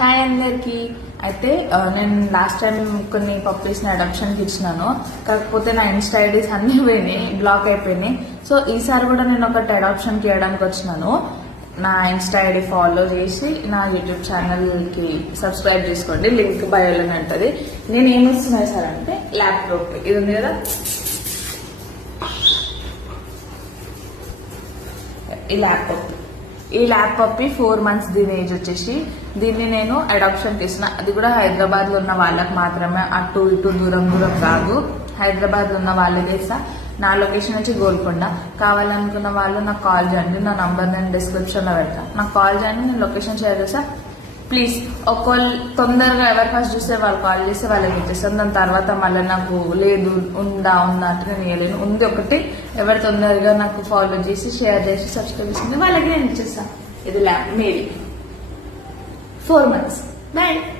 Hi అందరికి. అయితే నేను లాస్ట్ టైం కొన్ని పప్పీస్ ని అడాప్షన్ కి ఇచ్చినాను. కాకపోతే నా ఇన్స్టా ఐడీస్ అన్ని పోయినాయి, బ్లాక్ అయిపోయినాయి. సో ఈసారి కూడా నేను ఒకటి అడాప్షన్ కి ఇవ్వడానికి వచ్చినాను. నా ఇన్స్టా ఐడి ఫాలో చేసి నా యూట్యూబ్ ఛానల్ కి సబ్స్క్రైబ్ చేసుకోండి, లింక్ బయోలోనే ఉంటుంది. నేను ఏమి ఇస్తున్నా సార్ అంటే ల్యాప్టాప్ ఇది ఉంది కదా, ఈ ల్యాప్టాప్ 4 months దీని ఏజ్ వచ్చేసి. దీన్ని నేను అడాప్షన్ చేసిన, అది కూడా హైదరాబాద్ లో ఉన్న వాళ్ళకి మాత్రమే, అటు ఇటు దూరం కాదు. హైదరాబాద్ లో ఉన్న వాళ్ళకి చేస్తా. నా లొకేషన్ వచ్చి గోల్కొండ. కావాలనుకున్న వాళ్ళు నాకు కాల్ చేయండి, నా నంబర్ నేను డిస్క్రిప్షన్ లో పెడతా. నాకు కాల్ చేయండి, నేను లొకేషన్ షేర్ చేస్తా. ప్లీజ్ ఒకళ్ళు తొందరగా ఎవరు ఫస్ట్ చూస్తే వాళ్ళు కాల్ చేస్తే వాళ్ళకి ఇచ్చేస్తాను. దాని తర్వాత మళ్ళీ నాకు లేదు ఉందా అంటే నేను ఇవ్వలేను. ఉంది ఒకటి, ఎవరు తొందరగా నాకు ఫాలో చేసి షేర్ చేసి సబ్స్క్రైబ్ చేసుకుంటే వాళ్ళకి నేను ఇచ్చేస్తాను. ఇది ల్యాబ్ మేరీ 4 months. బాయ్.